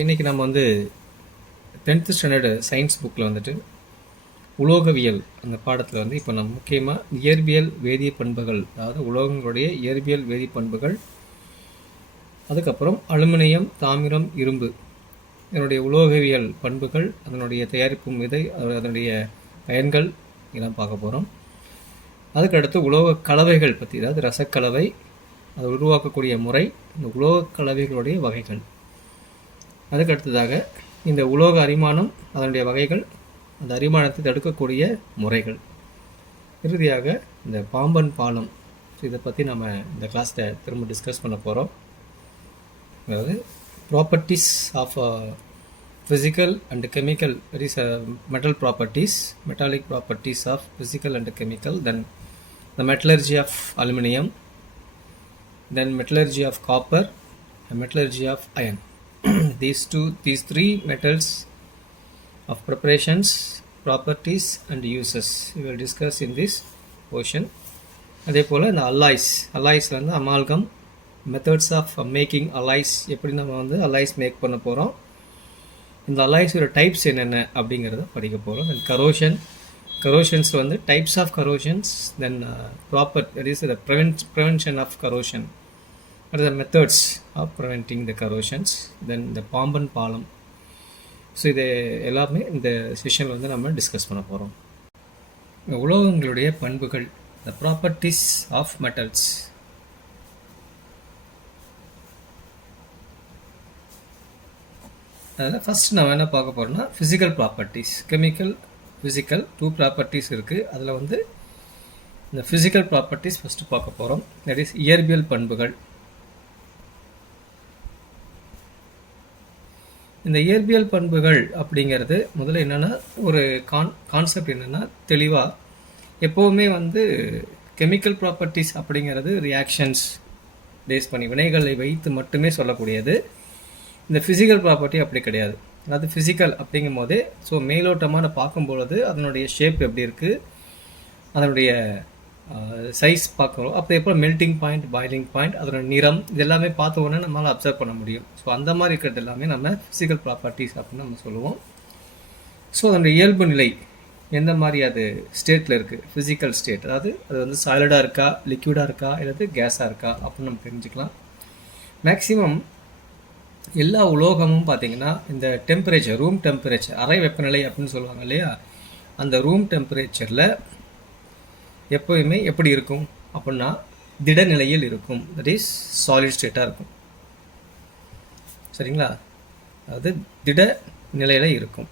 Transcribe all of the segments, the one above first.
இன்றைக்கி நம்ம வந்து 10th ஸ்டாண்டர்டு சயின்ஸ் புக்கில் வந்துட்டு உலோகவியல் அந்த பாடத்தில் வந்து இப்போ நம்ம முக்கியமாக இயற்பியல் வேதிய பண்புகள், அதாவது உலோகங்களுடைய இயற்பியல் வேதி பண்புகள், அதுக்கப்புறம் அலுமினியம், தாமிரம், இரும்பு இதனுடைய உலோகவியல் பண்புகள், அதனுடைய தயாரிப்பு விதை, அதனுடைய பயன்கள் இதெல்லாம் பார்க்க போகிறோம். அதுக்கடுத்து உலோக கலவைகள் பற்றி, அதாவது ரசக்கலவை, அதை உருவாக்கக்கூடிய முறை, இந்த உலோக கலவைகளுடைய வகைகள். அதுக்கடுத்ததாக இந்த உலோக அரிமானம், அதனுடைய வகைகள், அந்த அரிமானத்தை தடுக்கக்கூடிய முறைகள். இறுதியாக இந்த பாம்பன் பாலம், இதை பற்றி நம்ம இந்த கிளாஸில் திரும்ப டிஸ்கஸ் பண்ண போகிறோம். அதாவது properties of physical and chemical, very metal properties, metallic properties of physical and chemical, then the metallurgy of aluminium, then metallurgy of copper, metallurgy of iron. These three metals of preparations, properties and uses we will discuss in this portion. அதே போல் இந்த அல்லாய்ஸில் வந்து amalgam, methods of making அல்லாய்ஸ், எப்படி நம்ம வந்து அல்லாய்ஸ் make பண்ண போகிறோம், இந்த அல்லாய்ஸோட types என்னென்ன அப்படிங்கிறத படிக்க போகிறோம். தென் கரோஷன்ஸ் வந்து types of corrosions, then that is the prevention of corrosion, what are the methods of preventing the corrosions, then the Pamban பாலம். ஸோ இது எல்லாமே இந்த செஷனில் வந்து நம்ம டிஸ்கஸ் பண்ண போகிறோம். உலோகங்களுடைய பண்புகள், the properties of metals. அதில் ஃபஸ்ட் நம்ம என்ன பார்க்க போகிறோம்னா physical properties, chemical, physical, 2 properties இருக்குது. அதில் வந்து இந்த ஃபிசிக்கல் ப்ராப்பர்ட்டிஸ் ஃபஸ்ட்டு பார்க்க போகிறோம். தட் இஸ் இயற்பியல் பண்புகள். இந்த இயற்பியல் பண்புகள் அப்படிங்கிறது முதல்ல என்னென்னா ஒரு கான்செப்ட் என்னென்னா, தெளிவாக எப்போவுமே வந்து கெமிக்கல் ப்ராப்பர்ட்டிஸ் அப்படிங்கிறது ரியாக்ஷன்ஸ் பேஸ் பண்ணி வினைகளை வைத்து மட்டுமே சொல்லக்கூடியது. இந்த ஃபிசிக்கல் ப்ராப்பர்ட்டி அப்படி கிடையாது. அதாவது ஃபிசிக்கல் அப்படிங்கும் போதே ஸோ மேலோட்டமாக பார்க்கும்பொழுது அதனுடைய ஷேப் எப்படி இருக்குது, அதனுடைய சைஸ் பார்க்குறோம். அப்போ எப்போ மெல்ட்டிங் பாயிண்ட், பாயிலிங் பாயிண்ட், அதோட நிறம், இது எல்லாமே பார்த்த உடனே நம்மளால் அப்சர்வ் பண்ண முடியும். ஸோ அந்த மாதிரி இருக்கிறது எல்லாமே நம்ம ஃபிசிக்கல் ப்ராப்பர்ட்டிஸ் அப்படின்னு நம்ம சொல்லுவோம். ஸோ அதனுடைய இயல்பு நிலை எந்த மாதிரி அது ஸ்டேட்டில் இருக்குது, ஃபிசிக்கல் ஸ்டேட், அதாவது அது வந்து சாலிடாக இருக்கா, லிக்விடாக இருக்கா, இல்லை கேஸாக இருக்கா அப்படின்னு நம்ம தெரிஞ்சுக்கலாம். மேக்ஸிமம் எல்லா உலோகமும் பார்த்திங்கன்னா இந்த டெம்பரேச்சர், ரூம் டெம்பரேச்சர், அறை வெப்பநிலை அப்படின்னு சொல்லுவாங்க இல்லையா, அந்த ரூம் டெம்பரேச்சரில் எப்போயுமே எப்படி இருக்கும் அப்படின்னா திடநிலையில் இருக்கும். தட் இஸ் சாலிட் ஸ்டேட்டாக இருக்கும். சரிங்களா? அதாவது திட நிலையில் இருக்கும்.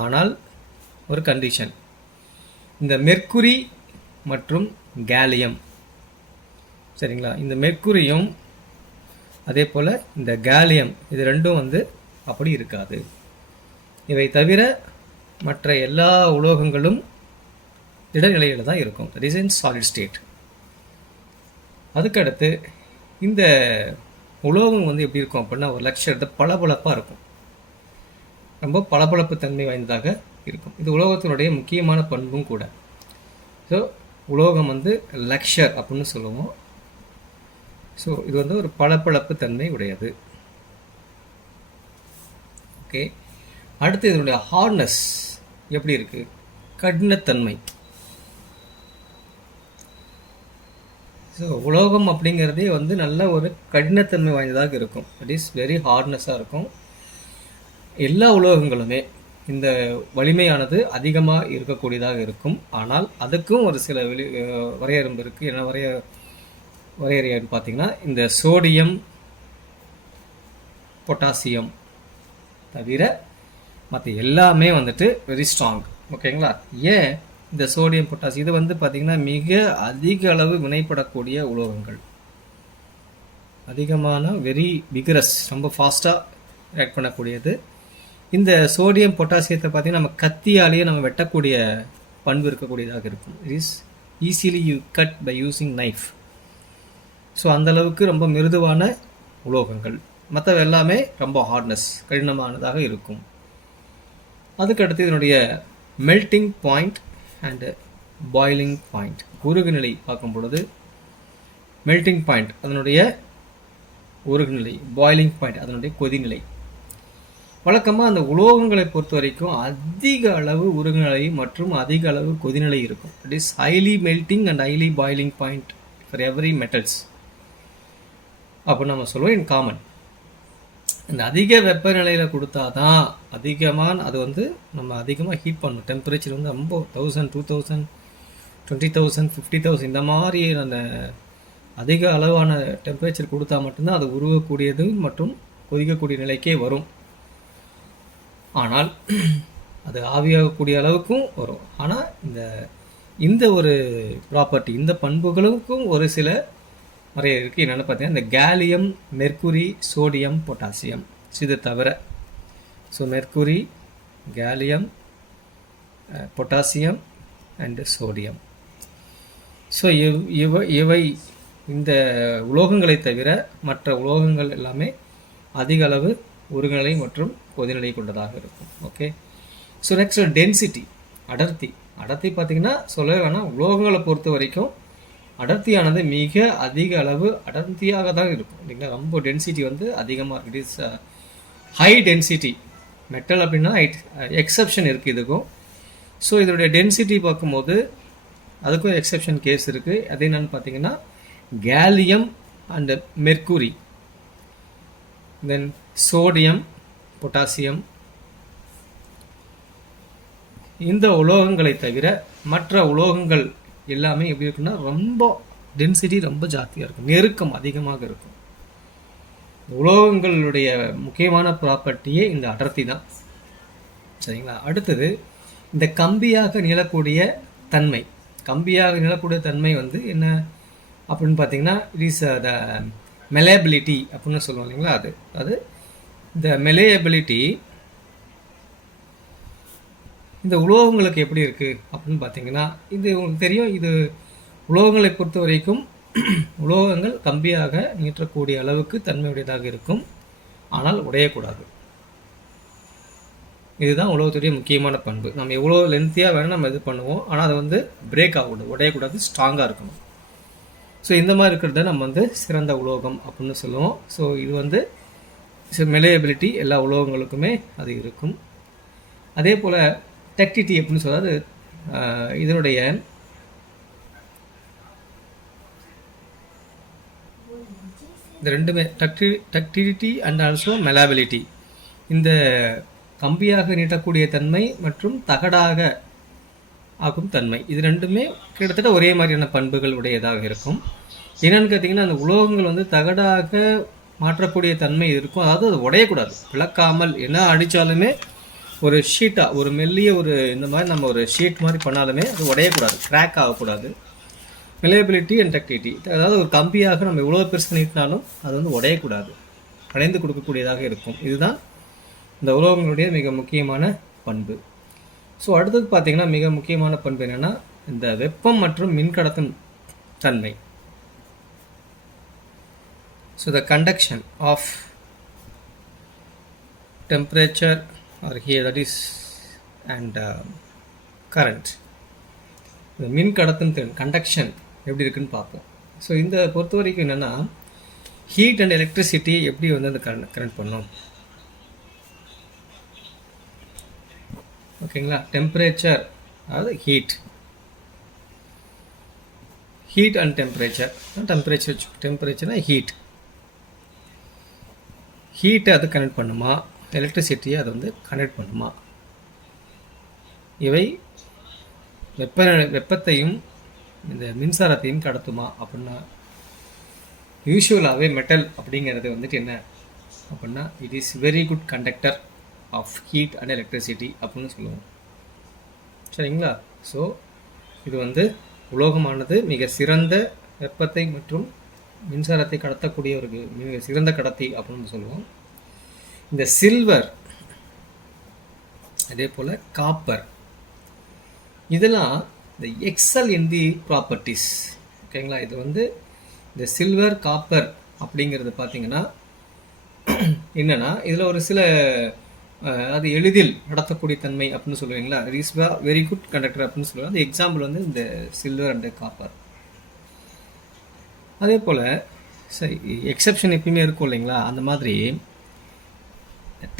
ஆனால் ஒரு கண்டிஷன், இந்த மெர்க்குரி மற்றும் கேலியம், சரிங்களா, இந்த மெர்க்குரியும் அதே போல் இந்த கேலியம், இது ரெண்டும் வந்து அப்படி இருக்காது. இவை தவிர மற்ற எல்லா உலோகங்களும் திடநிலையில் தான் இருக்கும். That is in solid state. அதுக்கடுத்து இந்த உலோகம் வந்து எப்படி இருக்கும் அப்படின்னா ஒரு லட்சத்தை பளபளப்பாக இருக்கும், ரொம்ப பளபளப்பு தன்மை வாய்ந்ததாக இருக்கும். இது உலோகத்தினுடைய முக்கியமான பண்பும் கூட. ஸோ உலோகம் வந்து லக்ஷர் அப்படின்னு சொல்லுவோம். ஸோ இது வந்து ஒரு பளபளப்பு தன்மை உடையது. ஓகே, அடுத்து இதனுடைய ஹார்ட்னஸ் எப்படி இருக்குது, கடினத்தன்மை. ஸோ உலோகம் அப்படிங்கிறதே வந்து நல்ல ஒரு கடினத்தன்மை வாய்ந்ததாக இருக்கும். இட் இஸ் வெரி ஹார்ட்னஸாக இருக்கும். எல்லா உலோகங்களுமே இந்த வலிமையானது அதிகமாக இருக்கக்கூடியதாக இருக்கும். ஆனால் அதுக்கும் ஒரு சில வரையறும்பு இருக்குது. என்ன வரையறைன்னு பார்த்தீங்கன்னா, இந்த சோடியம், பொட்டாசியம் தவிர மற்ற எல்லாமே வந்துட்டு வெரி ஸ்ட்ராங். ஓகேங்களா? ஏன் இந்த சோடியம், பொட்டாசியம் இது வந்து பார்த்திங்கன்னா மிக அதிக அளவு வினைப்படக்கூடிய உலோகங்கள், அதிகமான வெரி விகரஸ், ரொம்ப ஃபாஸ்ட்டாக ரியாக்ட் பண்ணக்கூடியது. இந்த சோடியம், பொட்டாசியத்தை பார்த்திங்கன்னா நம்ம கத்தியாலேயே நம்ம வெட்டக்கூடிய பண்பு இருக்கக்கூடியதாக இருக்கும். It is easily you cut by using knife. So அந்தளவுக்கு ரொம்ப மிருதுவான உலோகங்கள். மற்ற எல்லாமே ரொம்ப ஹார்ட்னஸ், கடினமானதாக இருக்கும். அதுக்கடுத்து இதனுடைய melting point and boiling point, உருகுநிலை பார்க்கும் பொழுது மெல்ட்டிங் பாயிண்ட் அதனுடைய உருகுநிலை, பாயிலிங் பாயிண்ட் அதனுடைய கொதிநிலை. வழக்கமாக அந்த உலோகங்களை பொறுத்த வரைக்கும் அதிக அளவு உருகுநிலை மற்றும் அதிக அளவு கொதிநிலை இருக்கும். It is highly melting and highly boiling point for every metals அப்போ நம்ம சொல்லுவோம் இன் காமன். இந்த அதிக வெப்பநிலையில் கொடுத்தா தான் அதிகமான அது வந்து நம்ம அதிகமாக ஹீட் பண்ணணும். டெம்பரேச்சர் வந்து ரொம்ப 1000, 2000, 20,000, 50,000 இந்த மாதிரி அந்த அதிக அளவான டெம்பரேச்சர் கொடுத்தா மட்டும்தான் அது உருகக்கூடியது மற்றும் கொதிக்கக்கூடிய நிலைக்கே வரும். ஆனால் அது ஆவியாகக்கூடிய அளவுக்கும் வரும். ஆனால் இந்த ஒரு ப்ராப்பர்ட்டி, இந்த பண்புகளுக்கும் ஒரு சில நிறைய இருக்குது. என்னென்னு பார்த்தீங்கன்னா இந்த கேலியம், மெர்க்குரி, சோடியம், பொட்டாசியம் இது தவிர. So mercury, gallium, potassium and sodium. So இவை இந்த உலோகங்களை தவிர மற்ற உலோகங்கள் எல்லாமே அதிக அளவு உருகுநிலை மற்றும் கொதிநிலை கொண்டதாக இருக்கும். ஓகே. ஸோ நெக்ஸ்ட் டென்சிட்டி, அடர்த்தி. அடர்த்தி பார்த்திங்கன்னா சொல்லவே வேணாம். உலோகங்களை பொறுத்த வரைக்கும் அடர்த்தியானது மிக அதிக அளவு அடர்த்தியாக தான் இருக்கும் இல்லைங்களா. ரொம்ப டென்சிட்டி வந்து அதிகமாக இருக்குது. It is high density metal அப்படின்னா எக்ஸப்ஷன் இருக்குது இதுக்கும். ஸோ இதனுடைய டென்சிட்டி பார்க்கும்போது அதுக்கும் எக்ஸப்ஷன் கேஸ் இருக்குது. அது என்னென்னு பார்த்தீங்கன்னா gallium and mercury, then sodium, potassium. இந்த உலோகங்களை தவிர மற்ற உலோகங்கள் எல்லாமே எப்படி இருக்குன்னா ரொம்ப டென்சிட்டி ரொம்ப ஜாஸ்தியாக இருக்கும், நெருக்கம் அதிகமாக இருக்கும். உலோகங்களுடைய முக்கியமான ப்ராப்பர்ட்டியே இந்த அடர்த்தி தான். சரிங்களா. அடுத்தது இந்த கம்பியாக நிலக்கூடிய தன்மை. கம்பியாக நிலக்கூடிய தன்மை வந்து என்ன அப்படின்னு பார்த்தீங்கன்னா இட் இஸ் த மெலேபிலிட்டி அப்படின்னு சொல்லுவோம் இல்லைங்களா. அது இந்த மெலேபிலிட்டி இந்த உலோகங்களுக்கு எப்படி இருக்குது அப்படின்னு பார்த்தீங்கன்னா இது உங்களுக்கு தெரியும். இது உலோகங்களை பொறுத்த வரைக்கும் உலோகங்கள் கம்பியாக நீட்டக்கூடிய அளவுக்கு தன்மையுடையதாக இருக்கும், ஆனால் உடையக்கூடாது. இதுதான் உலோகத்துடைய முக்கியமான பண்பு. நம்ம எவ்வளோ லென்த்தியாக வேணால் நம்ம இது பண்ணுவோம், ஆனால் அதை வந்து பிரேக் ஆகக்கூடாது, உடையக்கூடாது, ஸ்ட்ராங்காக இருக்கணும். ஸோ இந்த மாதிரி இருக்கிறத நம்ம வந்து சிறந்த உலோகம் அப்படின்னு சொல்லுவோம். ஸோ இது வந்து மெலேபிலிட்டி எல்லா உலோகங்களுக்குமே அது இருக்கும். அதே போல் டக்டிலிட்டி அப்படின்னு சொல்லாது இதனுடைய இந்த ரெண்டுமே டக்டிலிட்டி அண்ட் ஆல்சோ மெலாபிலிட்டி, இந்த கம்பியாக நீட்டக்கூடிய தன்மை மற்றும் தகடாக ஆகும் தன்மை, இது ரெண்டுமே கிட்டத்தட்ட ஒரே மாதிரியான பண்புகள் உடையதாக இருக்கும். என்னென்னு கேட்டிங்கன்னா அந்த உலோகங்கள் வந்து தகடாக மாற்றக்கூடிய தன்மை இருக்கும், அதாவது அது உடையக்கூடாது, பிளக்காமல். என்ன அடித்தாலுமே ஒரு ஷீட்டாக ஒரு மெல்லிய ஒரு இந்த மாதிரி நம்ம ஒரு ஷீட் மாதிரி பண்ணாலுமே அது உடையக்கூடாது, கிராக் ஆகக்கூடாது. மெலேபிலிட்டி அண்ட் டக்டிலிட்டி, அதாவது ஒரு கம்பியாக நம்ம எவ்வளோ பெருசு நீட்டினாலும் அது வந்து உடையக்கூடாது, அடைந்து கொடுக்கக்கூடியதாக இருக்கும். இதுதான் இந்த உலோகங்களுடைய மிக முக்கியமான பண்பு. ஸோ அடுத்தது பார்த்திங்கன்னா மிக முக்கியமான பண்பு என்னென்னா இந்த வெப்பம் மற்றும் மின்கடத்தும் தன்மை. So the conduction of temperature or here that is and current. இந்த மின் கடத்தும் திறன் கண்டக்ஷன் எப்படி இருக்குன்னு பார்ப்போம். ஸோ இந்த பொறுத்த வரைக்கும் என்னென்னா ஹீட் அண்ட் எலக்ட்ரிசிட்டி எப்படி வந்து அந்த கரண்ட் பண்ணும். ஓகேங்களா. டெம்பரேச்சர் அதாவது ஹீட் அண்ட் டெம்பரேச்சர்னா ஹீட்டை அது கனெக்ட் பண்ணுமா, எலக்ட்ரிசிட்டியை அதை வந்து கனெக்ட் பண்ணுமா. இவை வெப்பத்தையும் இந்த மின்சாரத்தையும் கடத்துமா அப்படின்னா யூஸ்வலாகவே மெட்டல் அப்படிங்கிறது வந்துட்டு என்ன அப்படின்னா it is very good conductor of heat and electricity அப்படின்னு சொல்லுவோம். சரிங்களா. ஸோ இது வந்து உலோகமானது மிக சிறந்த வெப்பத்தை மற்றும் மின்சாரத்தை கடத்தக்கூடிய ஒரு மிக சிறந்த கடத்தி அப்படின்னு சொல்லுவோம். இந்த சில்வர், அதே போல் காப்பர், இதெல்லாம் இந்த எக்ஸல் இன் தி ப்ராப்பர்ட்டிஸ். ஓகேங்களா. இது வந்து இந்த சில்வர், காப்பர் அப்படிங்கிறது பார்த்திங்கன்னா என்னென்னா இதில் ஒரு சில அது எளிதில் நடத்தக்கூடிய தன்மை அப்படின்னு சொல்லுவீங்களா. இஸ் வெரி குட் கண்டக்டர் அப்படின்னு சொல்லுவாங்க. அந்த எக்ஸாம்பிள் வந்து இந்த சில்வர் அண்ட் காப்பர். அதே போல் எக்ஸப்ஷன் எப்பயுமே இருக்கும் இல்லைங்களா. அந்த மாதிரி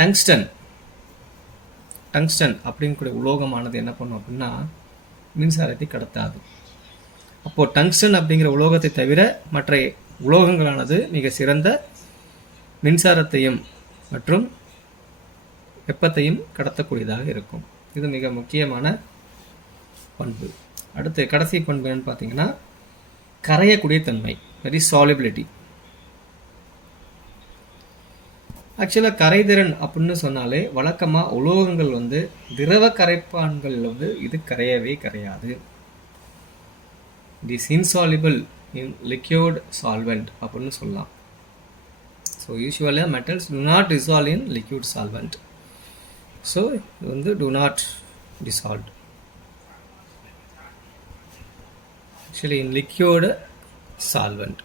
டங்ஸ்டன் டங்ஸ்டன் அப்படிங்கக்கூடிய உலோகமானது என்ன பண்ணும் அப்படின்னா மின்சாரத்தை கடத்தாது. அப்போது டங்ஸ்டன் அப்படிங்கிற உலோகத்தை தவிர மற்ற உலோகங்களானது மிக சிறந்த மின்சாரத்தையும் மற்றும் வெப்பத்தையும் கடத்தக்கூடியதாக இருக்கும். இது மிக முக்கியமான பண்பு. அடுத்து கடைசி பண்பு என்னன்னு பார்த்தீங்கன்னா கரையக்கூடிய தன்மை, வெரி சாலிபிலிட்டி. ஆக்சுவலாக கரைதிறன் அப்படின்னு சொன்னாலே வழக்கமாக உலோகங்கள் வந்து திரவ கரைப்பான்கள் வந்து இது கரையவே கரையாது. It is insoluble in liquid solvent அப்படின்னு சொல்லலாம். ஸோ யூஸ்வலாக metals do not dissolve in liquid solvent. So இது வந்து do not dissolve actually in liquid solvent.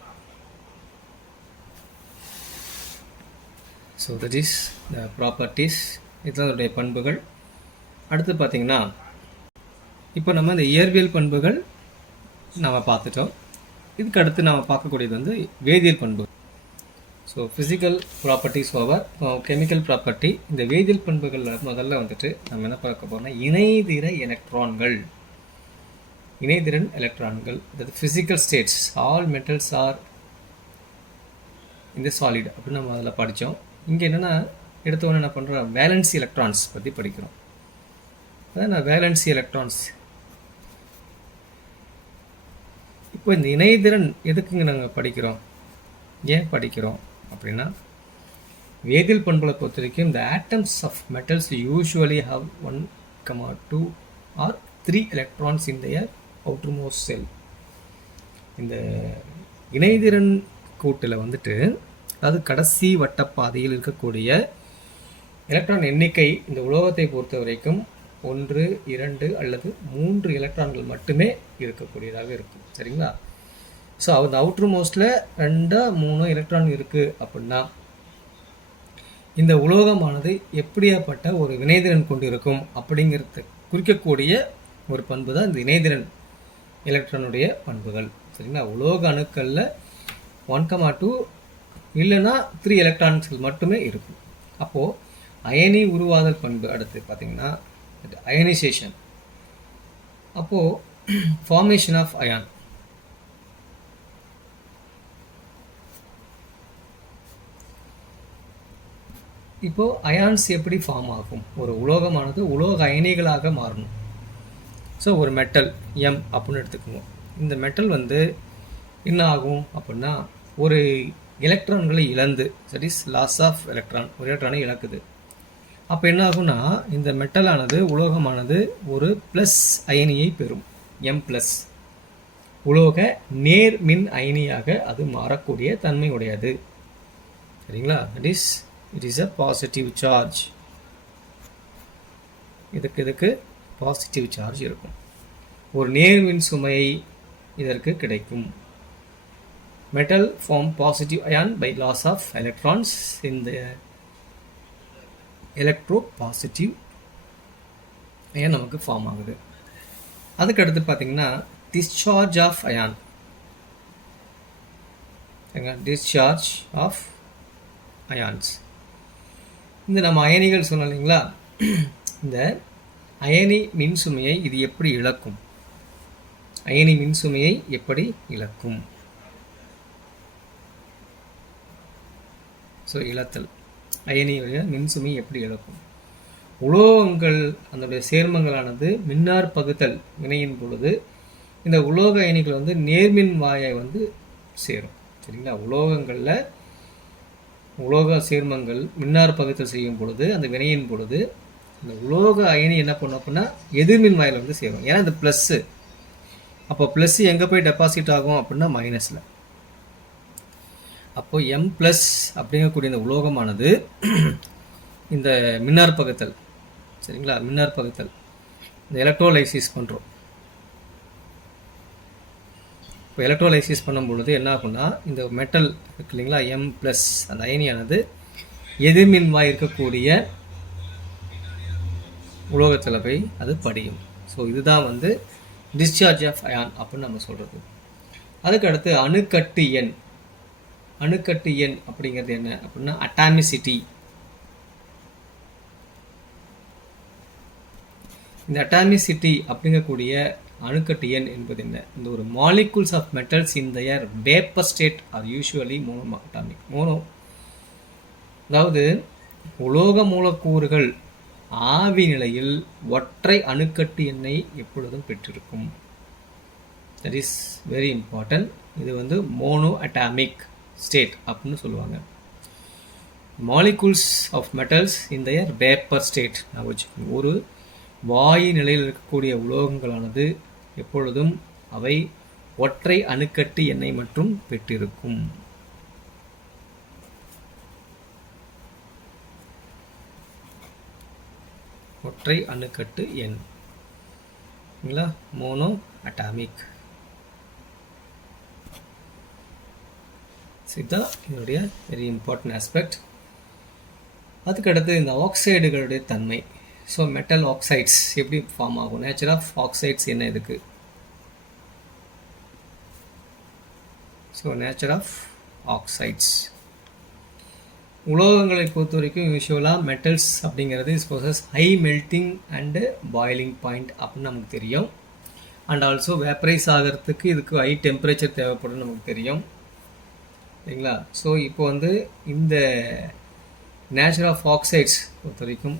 So that is the properties. இதனுடைய பண்புகள். அடுத்து பார்த்திங்கன்னா இப்போ நம்ம இந்த இயற்பியல் பண்புகள் நம்ம பார்த்துட்டோம். இதுக்கு அடுத்து நம்ம பார்க்கக்கூடியது வந்து வேதியியல் பண்பு. So physical properties over chemical property. இந்த வேதியியல் பண்புகளில் முதல்ல வந்துட்டு நம்ம என்ன பார்க்க போகிறோம்னா இணைதிற எலக்ட்ரான்கள். இணைதிறன் எலக்ட்ரான்கள், அதாவது physical states, all metals are இந்த சாலிட் அப்படின்னு நம்ம அதில் படித்தோம். இங்கே என்னென்னா எடுத்தவொன்னே என்ன பண்ணுறோம், வேலன்சி எலக்ட்ரான்ஸ் பற்றி படிக்கிறோம். அதான் நான் வேலன்சி எலக்ட்ரான்ஸ். இப்போ இந்த இணைதிறன் எதுக்குங்க நாங்கள் படிக்கிறோம், ஏன் படிக்கிறோம் அப்படின்னா வேதியியல் பண்புகளை பொறுத்த வரைக்கும் இந்த atoms of metals usually have 1, 2 or 3 electrons in their outermost cell. இந்த இணைதிறன் கூட்டில் வந்துட்டு அதாவது கடைசி வட்டப்பாதையில் இருக்கக்கூடிய எலக்ட்ரான் எண்ணிக்கை இந்த உலோகத்தை பொறுத்த வரைக்கும் 1, 2 அல்லது 3 எலக்ட்ரான்கள் மட்டுமே இருக்கக்கூடியதாக இருக்கும். சரிங்களா? ஸோ அந்த அவுட்ரு மோஸ்டில் 2, 3 எலக்ட்ரான் இருக்குது அப்படின்னா இந்த உலோகமானது எப்படியாப்பட்ட ஒரு வினைதிறன் கொண்டு இருக்கும் அப்படிங்கிறத குறிக்கக்கூடிய ஒரு பண்பு தான் இந்த இணைதிறன் எலக்ட்ரானுடைய பண்புகள். சரிங்களா? உலோக அணுக்களில் 1, 2 இல்லைன்னா 3 எலக்ட்ரான்கள் மட்டுமே இருக்கும். அப்போது அயனி உருவாதல் பண்பு. அடுத்து பார்த்தீங்கன்னா அயனைசேஷன். அப்போது ஃபார்மேஷன் ஆஃப் அயான். இப்போது அயான்ஸ் எப்படி ஃபார்ம் ஆகும், ஒரு உலோகமானது உலோக அயனிகளாக மாறணும். ஸோ ஒரு மெட்டல் எம் அப்படின்னு எடுத்துக்குவோம். இந்த மெட்டல் வந்து என்ன ஆகும் அப்படின்னா ஒரு எலக்ட்ரான்களை இழந்து, that is loss of electron, ஒரு எலக்ட்ரானை இழக்குது. அப்போ என்ன ஆகும்னா இந்த மெட்டலானது உலோகமானது ஒரு ப்ளஸ் அயனியை பெறும், M+. உலோக நேர் மின் அயனியாக அது மாறக்கூடிய தன்மை உடையது. சரிங்களா? That is it is a positive charge. இதுக்கு பாசிட்டிவ் சார்ஜ் இருக்கும். ஒரு நேர்மின் சுமை இதற்கு கிடைக்கும். Metal form positive ion by loss of electrons in the electro positive ion நமக்கு ஃபார்ம் ஆகுது. அதுக்கு அடுத்து பார்த்தீங்கன்னா discharge of ion. Discharge of ions. இந்த நம்ம அயனிகள் சொன்னோம் இல்லைங்களா, இந்த அயனி மின்சுமையை இது எப்படி இழக்கும், அயனி மின்சுமையை எப்படி இழக்கும். ஸோ இழத்தல், அயனியுடைய மின்சுமை எப்படி இழக்கும். உலோகங்கள் அதனுடைய சேர்மங்களானது மின்னார் பகுத்தல் வினையின் பொழுது இந்த உலோக அயனிகள் வந்து நேர்மின் வாயை வந்து சேரும். சரிங்களா? உலோகங்களில் உலோக சேர்மங்கள் மின்னார் பகுத்தல் செய்யும் பொழுது அந்த வினையின் பொழுது இந்த உலோக அயனி என்ன பண்ணும் அப்படின்னா எதிர்மின் வாயில் வந்து சேரும். ஏன்னா இந்த ப்ளஸ்ஸு, அப்போ ப்ளஸ் எங்கே போய் டெபாசிட் ஆகும் அப்படின்னா மைனஸில். அப்போது M+ அப்படிங்கக்கூடிய இந்த உலோகமானது இந்த மின்னார் பகுத்தல், சரிங்களா, மின்னார் பகுத்தல், இந்த எலக்ட்ரோலைசிஸ் பண்ணுறோம். இப்போ எலக்ட்ரோலைசிஸ் பண்ணும் பொழுது என்ன ஆகும்னா இந்த மெட்டல் இருக்கு இல்லைங்களா, M+, அந்த அயனியானது எதிர்மின்வாய் இருக்கக்கூடிய உலோகத்தில் போய் அது படியும். ஸோ இதுதான் வந்து டிஸ்சார்ஜ் ஆஃப் அயான் அப்படின்னு நம்ம சொல்கிறது. அதுக்கு அடுத்து அணுக்கட்டு எண். அணுக்கட்டு எண் அப்படிங்கிறது என்ன அப்படின்னா அட்டாமிசிட்டி. இந்த அட்டாமிசிட்டி அப்படிங்கக்கூடிய அணுக்கட்டு எண் என்பது என்ன? இந்த ஒரு molecules of metals in their vapour state are usually mono atomic. அதாவது உலோக மூலக்கூறுகள் ஆவி நிலையில் ஒற்றை அணுக்கட்டு எண்ணை எப்பொழுதும் பெற்றிருக்கும். That is very important. இது வந்து மோனோ அட்டாமிக் ஸ்டேட் அப்படின்னு சொல்லுவாங்க. Molecules of metals in their vapour state. நான் வச்சுக்கோங்க, ஒரு வாயு நிலையில் இருக்கக்கூடிய உலோகங்களானது எப்பொழுதும் அவை ஒற்றை அணுக்கட்டு எண்ணை மட்டும் பெற்றிருக்கும். ஒற்றை அணுக்கட்டு எண், மோனோ அட்டாமிக். இதுதான் இதனுடைய வெரி இம்பார்ட்டன்ட் ஆஸ்பெக்ட். அதுக்கடுத்து இந்த ஆக்சைடுகளுடைய தன்மை. ஸோ மெட்டல் ஆக்சைட்ஸ் எப்படி ஃபார்ம் ஆகும்? நேச்சர் ஆஃப் ஆக்சைட்ஸ் என்ன இதுக்கு? ஸோ நேச்சர் ஆஃப் ஆக்சைட்ஸ், உலோகங்களை பொறுத்த வரைக்கும் யூஸ்வலாக மெட்டல்ஸ் அப்படிங்கிறது process high melting and boiling point அப்படின்னு நமக்கு தெரியும். அண்ட் ஆல்சோ வேப்பரைஸ் ஆகிறதுக்கு இதுக்கு ஹை டெம்பரேச்சர் தேவைப்படும் நமக்கு தெரியும், சரிங்களா? ஸோ இப்போ வந்து இந்த நேச்சர் ஆஃப் ஆக்சைட்ஸ் பொறுத்த வரைக்கும்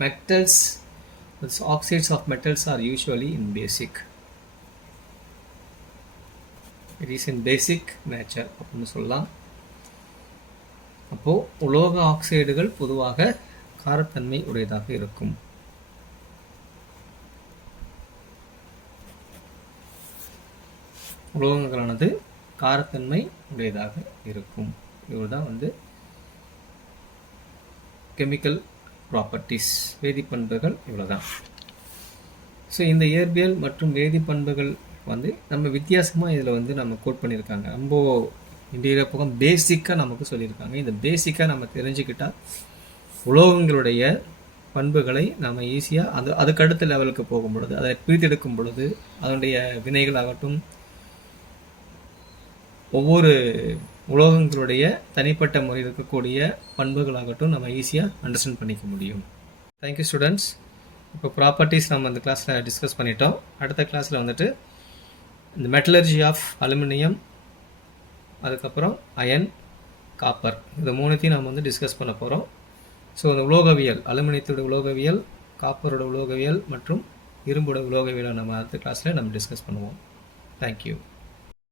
metals, oxides of metals are usually in basic. It is in basic nature அப்படின்னு சொல்லலாம். அப்போ உலோக ஆக்சைடுகள் பொதுவாக காரத்தன்மை உடையதாக இருக்கும். உலோகங்களானது காரத்தன்மை உடையதாக இருக்கும். இதுதான் வந்து கெமிக்கல் ப்ராப்பர்ட்டிஸ், வேதிப்பண்புகள். இவ்வளோதான். ஸோ இந்த இயற்பியல் மற்றும் வேதிப்பண்புகள் வந்து நம்ம வித்தியாசமாக இதில் வந்து நம்ம கோட் பண்ணியிருக்காங்க. ரொம்ப இன்றைய பக்கம் பேசிக்காக நமக்கு சொல்லியிருக்காங்க. இந்த பேசிக்காக நம்ம தெரிஞ்சுக்கிட்டால் உலோகங்களுடைய பண்புகளை நம்ம ஈஸியாக அதுக்கடுத்த லெவலுக்கு போகும் பொழுது, அதை பிரித்தெடுக்கும் பொழுது அதனுடைய வினைகள் ஆகட்டும், ஒவ்வொரு உலோகங்களுடைய தனிப்பட்ட முறையில் இருக்கக்கூடிய பண்புகளாகட்டும் நம்ம ஈஸியாக அண்டர்ஸ்டாண்ட் பண்ணிக்க முடியும். Thank you students. இப்போ ப்ராப்பர்ட்டிஸ் நம்ம இந்த கிளாஸில் டிஸ்கஸ் பண்ணிட்டோம். அடுத்த கிளாஸில் வந்துட்டு இந்த மெட்டலர்ஜி ஆஃப் அலுமினியம், அதுக்கப்புறம் அயன், காப்பர், இந்த மூணுத்தையும் நம்ம வந்து டிஸ்கஸ் பண்ண போகிறோம். ஸோ அந்த உலோகவியல், அலுமினியத்தோட உலோகவியல், காப்பரோட உலோகவியல் மற்றும் இரும்போட உலோகவியலை நம்ம அடுத்த கிளாஸில் நம்ம டிஸ்கஸ் பண்ணுவோம். தேங்க்யூ.